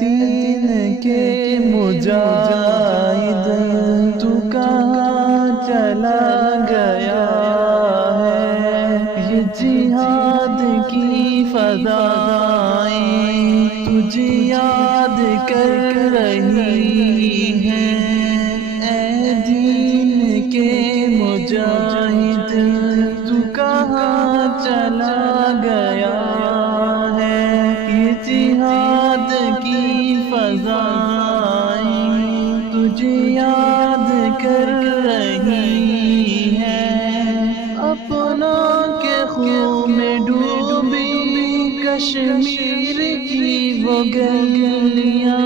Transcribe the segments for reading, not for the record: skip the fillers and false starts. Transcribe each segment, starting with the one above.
دین کے مجاہد تو کہاں چلا گیا ہے؟ یہ جہاد کی فضائیں تجھے یاد کر رہی ہیں، اے دین کے مجاہد تو کہاں چلا گیا ہے؟ یہ جہاد کی فضائیں تجھے یاد کر رہی ہیں، اپنوں کے خون میں ڈوبی کشمیر کی وہ گلیاں،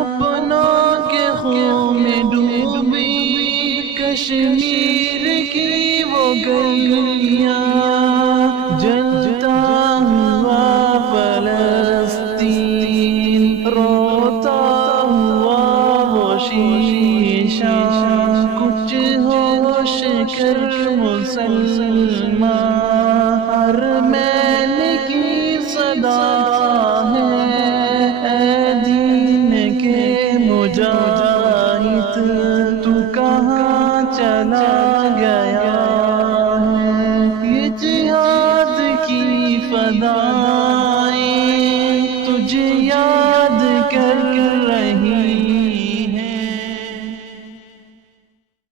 اپنوں کے خون میں ڈوبی کشمیر کی وہ گلیاں، جلتا ہوا فلسطین، روتا ہوا وہ شیشہ، کچھ ہوش کر مسلمان، حرمین کی صدا ہے، اے دین کے مجاہد تو کہاں چلا گیا ہے؟ یہ جہاد کی فضا